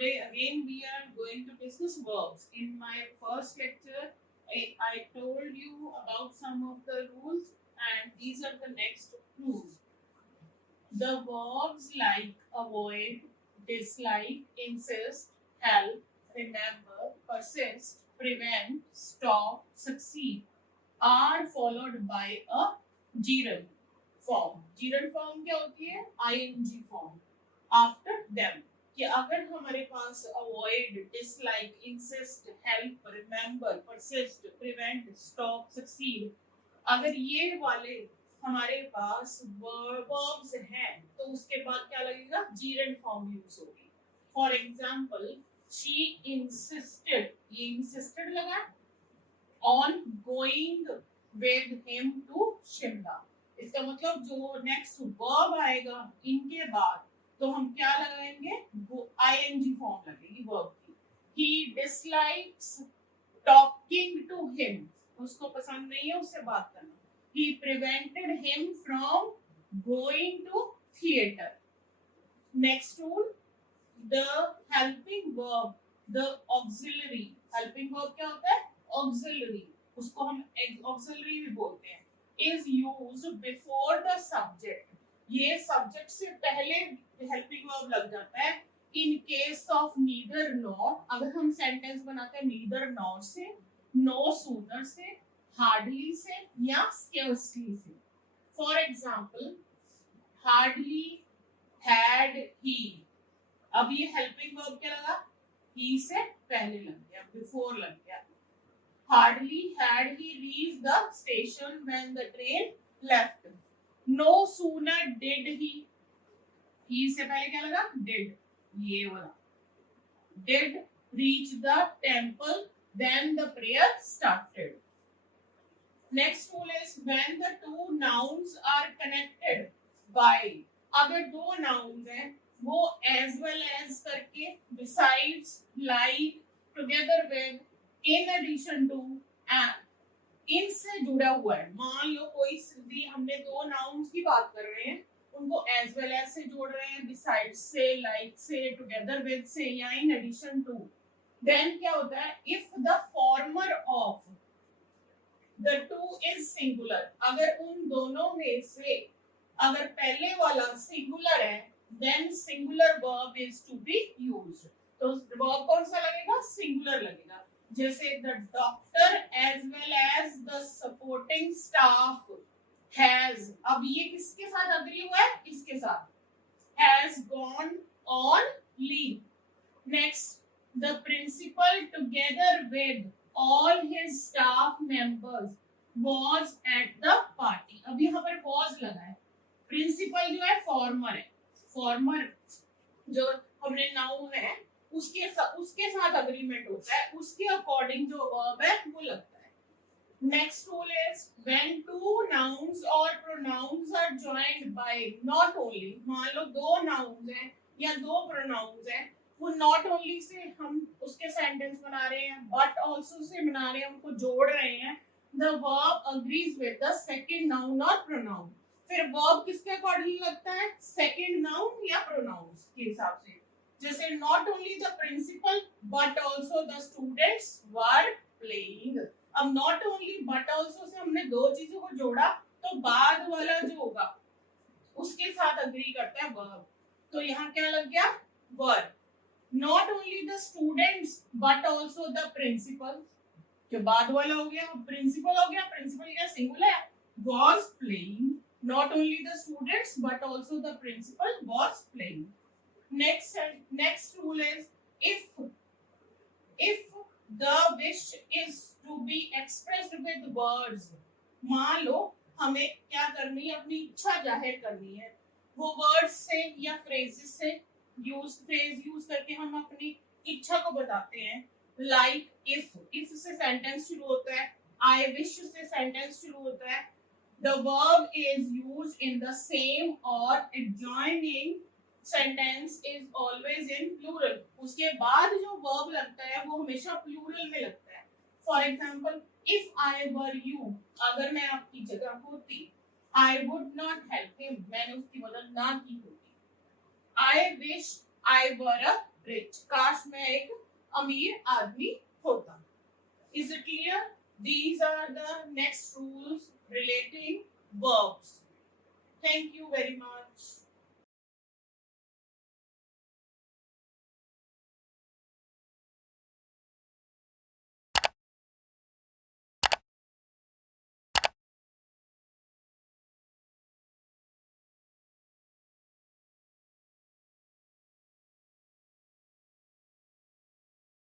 today again we are going to discuss verbs. In my first lecture, I told you about some of the rules, and these are the next rules. The verbs like avoid, dislike, insist, help, remember, persist, prevent, stop, succeed are followed by a gerund form. Gerund form क्या होती है? ing form. After them. कि अगर हमारे पास avoid, dislike, insist, help, remember, persist, prevent, stop, succeed, अगर ये वाले हमारे पास verbs हैं तो उसके बाद क्या लगेगा? gerund form यूज होगी. For example, she insisted, ये insisted लगा on going with him to Shimla. इसका मतलब जो नेक्स्ट वर्ब आएगा इनके बाद तो हम क्या लगाएंगे? ing फॉर्म लगेगी वर्ब की. He dislikes talking to him. उसको पसंद नहीं है उससे बात करना. He prevented him from going to theater. Next rule, the helping verb, the auxiliary. Helping verb क्या होता है? Auxiliary. उसको हम auxiliary भी बोलते हैं. Is used before the subject. ये subject से पहले helping verb लग जाता है. In case of neither nor, अगर हम sentence बनाते हैं neither nor से, no sooner से, hardly से या scarcely से. For example, hardly, had he. अब ये helping verb क्या लगा? He से पहले लग गया, before लग गया. Hardly had he reached the station when the train left. No sooner did he से पहले क्या लगा? Did. ये वाला. Did reach the temple then the prayer started. Next rule is when the two nouns are connected by. अगर दो nouns हैं वो as well as करके, besides, like, together with, in addition to, इनसे जुड़ा हुआ है. मान लो कोई भी हमने दो नाउन्स की बात कर रहे हैं, उनको एज वेल एज से जोड़ रहे हैं, बिसाइड से, लाइक से, टुगेदर विद से या इन एडिशन टू. देन क्या होता है? If the former of the two is singular. अगर उन दोनों में से अगर पहले वाला सिंगुलर है, then singular verb is to be used. तो वर्ब कौन सा लगेगा? सिंगुलर लगेगा. जैसे the doctor as well as the supporting staff has. अब ये किसके साथ अग्री हुआ है? इसके साथ. Has gone on leave. Next, the principal together with all his staff members was at the party. अब यहाँ पर वाज लगा है. प्रिंसिपल जो है फॉर्मर है. फॉर्मर जो हमने नाउन है उसके साथ अग्रीमेंट होता है, उसके अकॉर्डिंग जो वर्ब है वो लगता है. Next rule is when two nouns और pronouns are joined by not only. मान लो दो नाउन्स हैं या दो प्रोनाउंस हैं, वो नॉट ओनली से हम उसके सेंटेंस बना रहे हैं बट आल्सो से बना रहे हैं, उनको जोड़ रहे हैं. The verb agrees with the second noun और प्रोनाउन. फिर वर्ब किसके अकॉर्डिंग लगता है? सेकंड नाउन या प्रोनाउंस के हिसाब से. जैसे not only the principal but also the students were playing. अब not only but also से हमने दो चीजों को जोड़ा तो बाद वाला जो होगा उसके साथ अग्री करता है verb. तो यहाँ क्या लग गया? were. Not only the students but also the principal. जो बाद वाला हो गया principal हो गया. principal क्या सिंगुलर है? was playing. Not only the students but also the principal was playing. Next rule is if the wish is to be expressed with words. मान लो हमें क्या करनी है? अपनी इच्छा जाहिर करनी है. वो वर्ड्स से या फ्रेजेस से फ्रेज यूज करके हम अपनी इच्छा को बताते हैं. लाइक if से सेंटेंस शुरू होता है, I wish से सेंटेंस शुरू होता है. The verb is used in the same or adjoining sentence is always in plural. उसके बाद जो verb लगता है वो हमेशा plural में लगता है. For example, if I were you, अगर मैं आपकी जगह होती, I would not help him. मैंने उसकी मदद ना की होती. I wish I were a rich. काश मैं एक अमीर आदमी होता. Is it clear? These are the next rules relating verbs. Thank you very much.